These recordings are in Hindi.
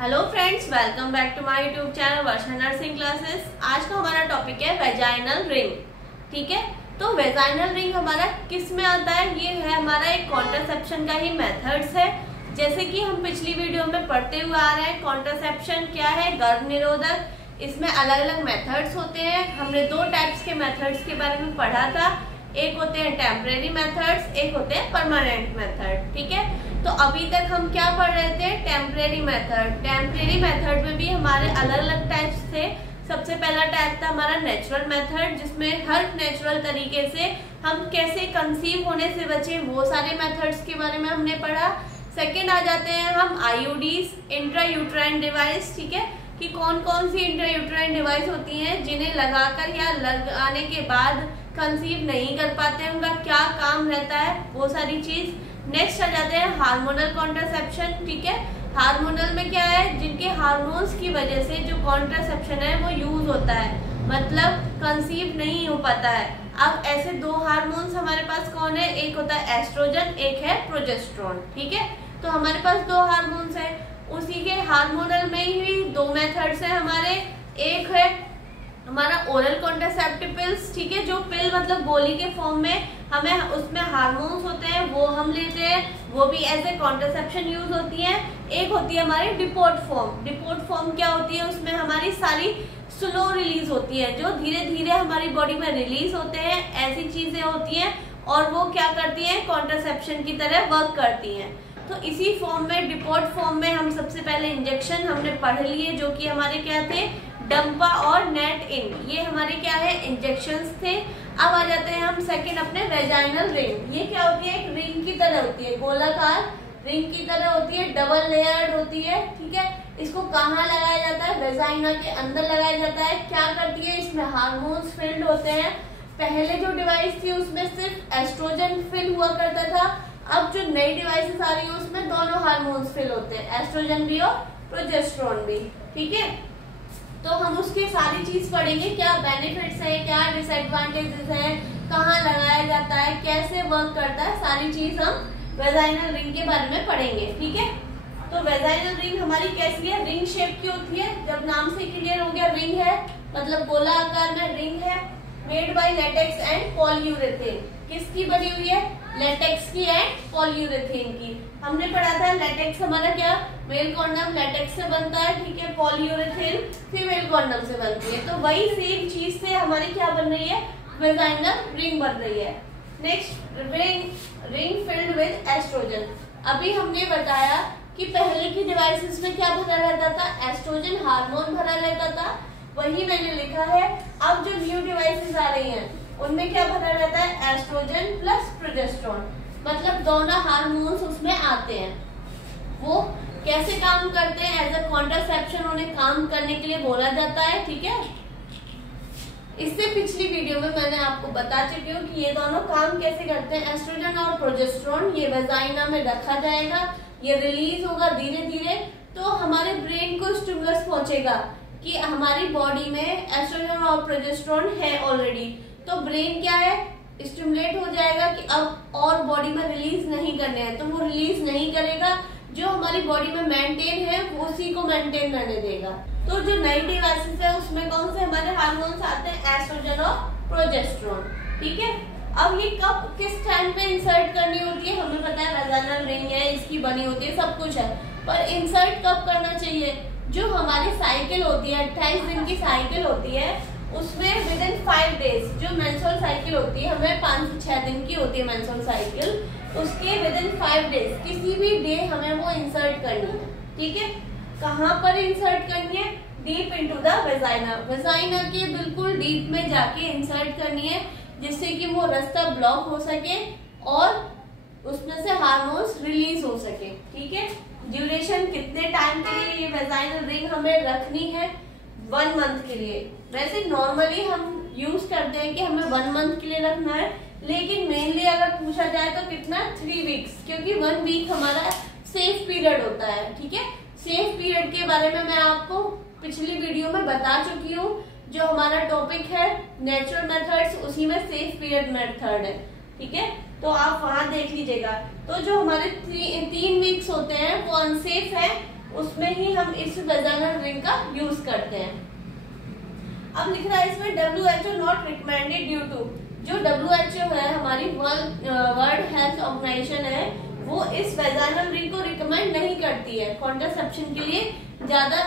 Hello friends, welcome back to my YouTube channel Varsha nursing classes. आज का हमारा टॉपिक है वेजाइनल रिंग। ठीक है, तो वेजाइनल रिंग हमारा किस में आता है? ये है हमारा एक कॉन्ट्रासेप्शन का ही मेथड्स है। जैसे कि हम पिछली वीडियो में पढ़ते हुए आ रहे हैं, कॉन्ट्रासेप्शन क्या है, गर्भ निरोधक। इसमें अलग अलग मेथड्स होते हैं। हमने दो टाइप्स के मेथड्स के बारे में पढ़ा था। एक होते हैं टेम्परेरी मेथड्स, एक होते हैं परमानेंट मेथड। ठीक है, तो अभी तक हम क्या पढ़ रहे थे? Temporary method. टेम्परेरी मेथड में भी हमारे अलग अलग टाइप्स थे। सबसे पहला टाइप था हमारा नेचुरल मेथड, जिसमें हर नेचुरल तरीके से हम कैसे कंसीव होने से बचे, वो सारे मेथड्स के बारे में हमने पढ़ा। सेकेंड आ जाते हैं हम आईयूडीज, इंट्रायूट्राइन डिवाइस। ठीक है, कि कौन कौन सी इंट्रायूट्राइन डिवाइस होती हैं जिन्हें लगाकर या लगाने के बाद कंसीव नहीं कर पाते, उनका क्या काम रहता है, वो सारी चीज। नेक्स्ट आ जाते हैं हार्मोनल कॉन्ट्रासेप्शन। ठीक है, हार्मोनल में क्या है? जिनके हार्मोन्स की वजह से जो कॉन्ट्रासेप्शन है वो यूज होता है, मतलब कंसीव नहीं हो पाता है। अब ऐसे दो हार्मोन्स हमारे पास कौन है? एक होता है एस्ट्रोजन, एक है प्रोजेस्टेरोन। ठीक है, तो हमारे पास दो हार्मोन्स है। उसी के हार्मोनल में ही दो मेथड्स है हमारे। एक है हमारा ओरल कॉन्ट्रासेप्टिव पिल्स। ठीक है, जो पिल मतलब गोली के फॉर्म में हमें उसमें हार्मोन्स होते हैं, वो हम लेते हैं, वो भी एज ए कॉन्ट्रासेप्शन यूज होती है। एक होती है हमारी डिपोर्ट फॉर्म। डिपोर्ट फॉर्म क्या होती है? उसमें हमारी सारी स्लो रिलीज होती है, जो धीरे धीरे हमारी बॉडी में रिलीज होते हैं, ऐसी चीजें होती हैं, और वो क्या करती हैं? कॉन्ट्रासेप्शन की तरह वर्क करती हैं। तो इसी फॉर्म में, डिपोर्ट फॉर्म में, हम सबसे पहले इंजेक्शन हमने पढ़ लिए, जो कि हमारे क्या थे? डंपा और नेट इन। ये हमारे क्या है? इंजेक्शंस थे। अब आ जाते हैं हम सेकंड अपने वेजाइनल रिंग। ये क्या होती है? एक रिंग की तरह होती है, गोलाकार रिंग की तरह होती है, डबल लेयर्ड होती है। ठीक है, इसको कहाँ लगाया जाता है? वेजाइना के अंदर लगाया जाता है। क्या करती है? इसमें हार्मोन्स फिल्ड होते हैं। पहले जो डिवाइस थी उसमें सिर्फ एस्ट्रोजन फिल हुआ करता था। अब जो नई डिवाइसेस आ रही है उसमें दोनों हार्मोन्स फिल होते हैं, एस्ट्रोजन भी और प्रोजेस्टेरोन भी। ठीक है, तो हम उसकी सारी चीज पढ़ेंगे, क्या बेनिफिट्स है, क्या डिसएडवांटेजेस है, कहाँ लगाया जाता है, कैसे वर्क करता है, सारी चीज हम वेजाइनल रिंग के बारे में पढ़ेंगे। ठीक है, तो वेजाइनल रिंग हमारी कैसी है? रिंग शेप की होती है। जब नाम से क्लियर हो गया, रिंग है मतलब गोला आकार में रिंग है। Made by latex and polyurethane. किसकी बनी हुई है? लेटेक्स की एंड पॉलीयूरेथेन की। हमने पढ़ा था लेटेक्स हमारा क्या? मेल कॉन्डम लेटेक्स से बनता है। ठीक है, पॉलीयूरेथेन फीमेल कॉन्डम से बनती है। तो वही सेम चीज से हमारी क्या बन रही है? वेजाइनल रिंग बन रही है। Next, ring filled with estrogen. अभी हमने बताया कि पहले की डिवाइसेस में क्या भरा रहता था? एस्ट्रोजन हार्मोन भरा रहता था, वही मैंने लिखा है। अब जो न्यू डिवाइसेस आ रही हैं उनमें क्या भरा रहता है? एस्ट्रोजन प्लस प्रोजेस्टेरोन, मतलब दोनों हार्मोन्स उसमें आते हैं। वो कैसे काम करते हैं? एज अ कॉन्ट्रासेप्शन उन्हें काम करने के लिए बोला जाता है। ठीक है, इससे पिछली वीडियो में मैंने आपको बता चुकी हूँ कि ये दोनों काम कैसे करते हैं। एस्ट्रोजन और प्रोजेस्टेरोन ये वेजाइना में रखा जाएगा, ये रिलीज होगा धीरे धीरे, तो हमारे ब्रेन को स्टिमुलस पहुंचेगा कि हमारी बॉडी में एस्ट्रोजन और प्रोजेस्टेरोन है ऑलरेडी। तो ब्रेन क्या है? स्टिमुलेट हो जाएगा कि अब और बॉडी में रिलीज नहीं करने हैं, तो वो रिलीज नहीं करेगा। जो हमारी बॉडी में मेंटेन है उसी को मेंटेन करने देगा। तो जो नई डिवाइसेस है उसमें कौन से हमारे हार्मोन्स आते हैं? एस्ट्रोजन और प्रोजेस्टेरोन। ठीक है, अब ये कब किस टाइम पे इंसर्ट करनी होती है? हमें पता है वेजाइनल रिंग है, इसकी बनी होती है, सब कुछ है, पर इंसर्ट कब करना चाहिए? जो हमारी साइकिल होती है, 28 दिन की साइकिल होती है, उसमें विद इन 5 डेज जो मेंस्ट्रुअल साइकिल होती है, हमें 5 से 6 दिन की होती है मेंस्ट्रुअल साइकिल, उसके विद इन 5 डेज किसी भी डे हमें वो इंसर्ट करनी है। ठीक है, कहाँ पर इंसर्ट करनी है? Deep into the vagina. Vagina के बिल्कुल डीप में जाके इंसर्ट करनी है, जिससे कि वो रास्ता ब्लॉक हो सके और उसमें से हार्मोन्स रिलीज हो सके। ठीक है, ड्यूरेशन कितने टाइम के लिए ये वेजाइनल रिंग हमें रखनी है? 1 मंथ के लिए। वैसे नॉर्मली हम यूज करते हैं कि हमें 1 मंथ के लिए रखना है, लेकिन मेनली अगर पूछा जाए तो कितना? 3 वीक्स, क्योंकि 1 वीक हमारा सेफ पीरियड होता है। ठीक है, सेफ पीरियड के बारे में मैं आपको पिछली वीडियो में बता चुकी हूँ। जो हमारा टॉपिक है नेचुरल मेथड्स, उसी में सेफ पीरियड मेथड है। ठीक है, तो आप वहां देख लीजिएगा। तो जो हमारे 3 वीक्स होते हैं वो अनसेफ है, उसमें ही हम इस वेजाइनल रिंग का यूज करते हैं। अब लिख रहा है इसमें WHO not recommended due to, जो WHO है हमारी वर्ल्ड हेल्थ ऑर्गेनाइजेशन है, वो इस वेजाइनल रिंग को रिकमेंड नहीं करती है, कॉन्ट्रासेप्शन के लिए ज्यादा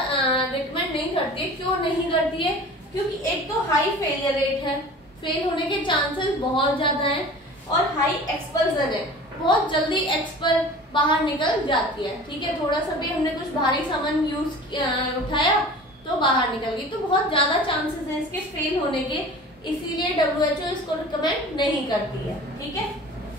रिकमेंड नहीं करती है। क्यों नहीं करती है? क्योंकि एक तो हाई फेलियर रेट है, फेल होने के चांसेस बहुत ज्यादा हैं, और हाई एक्सपल्जन है, बहुत जल्दी एक्सपल बाहर निकल जाती है। ठीक है, थोड़ा सा भी हमने कुछ भारी सामान उठाया तो बाहर निकल गई, तो बहुत ज्यादा चांसेस हैं इसके फेल होने के, इसीलिए WHO इसको रिकमेंड नहीं करती है। ठीक है,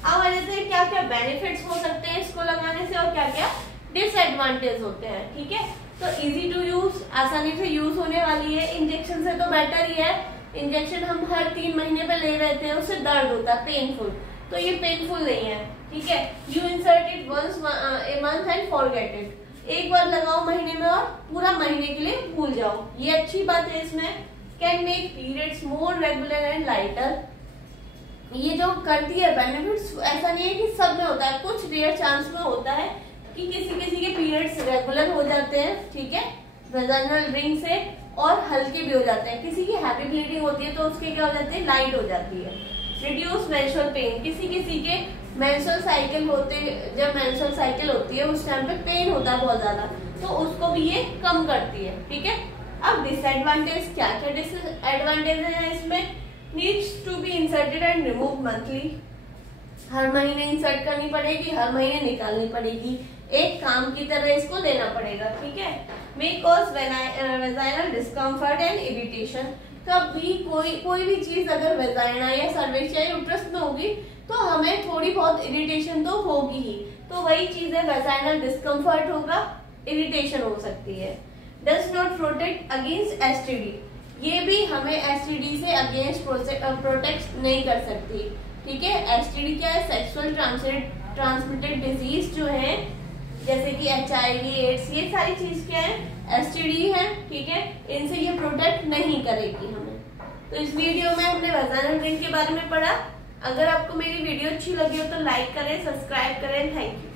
अब जैसे क्या क्या बेनिफिट्स हो सकते हैं इसको लगाने से और क्या क्या डिसएडवांटेज होते हैं। ठीक है, तो इजी टू यूज, आसानी से यूज होने वाली है, इंजेक्शन से तो बेटर ही है। इंजेक्शन हम हर 3 महीने पे ले रहते हैं, उससे दर्द होता है, पेनफुल, तो ये पेनफुल नहीं है। ठीक है, you insert it once a month and forget it, एक बार लगाओ महीने में और पूरा महीने के लिए भूल जाओ, ये अच्छी बात है इसमें। Can make periods more regular and lighter, ये जो करती है बेनिफिट्स, ऐसा नहीं है कि सब में होता है, कुछ रेयर चांस में होता है कि किसी के पीरियड्स रेगुलर हो जाते हैं। ठीक है, वेजाइनल रिंग से, और हल्के भी हो जाते हैं। किसी की हैवी ब्लीडिंग होती है तो उसके क्या हो जाते हैं, लाइट हो जाती है। रिड्यूस मेंस्ट्रुअल पेन, किसी के मेंस्ट्रुअल साइकिल होते, जब मेंस्ट्रुअल साइकिल होती है उस टाइम पे पेन होता है बहुत ज्यादा, तो उसको भी ये कम करती है। ठीक है, अब डिसएडवांटेज, क्या क्या डिसएडवांटेज है इसमें? Needs to be inserted and remove monthly, हर महीने इंसर्ट करनी पड़ेगी, हर महीने निकालनी पड़ेगी, एक काम की तरह इसको लेना पड़ेगा। ठीक है, may cause vaginal discomfort and irritation, कभी कोई भी चीज अगर वेजाइना या सर्विक्स या यूट्रस में होगी तो हमें थोड़ी बहुत इरिटेशन तो होगी ही, तो वही चीज है, वेजाइनल डिस्कम्फर्ट होगा, इरिटेशन हो सकती है। Does not protect against STD, ये भी हमें STD से अगेंस्ट प्रोटेक्ट नहीं कर सकती। ठीक है, STD क्या है? सेक्सुअल ट्रांसमिटेड डिजीज जो है, जैसे कि HIV, एड्स, ये सारी चीज क्या है? STD है। ठीक है, इनसे ये प्रोटेक्ट नहीं करेगी हमें। तो इस वीडियो में हमने वेजाइनल रिंग के बारे में पढ़ा। अगर आपको मेरी वीडियो अच्छी लगी हो तो लाइक करें, सब्सक्राइब करें। Thank you.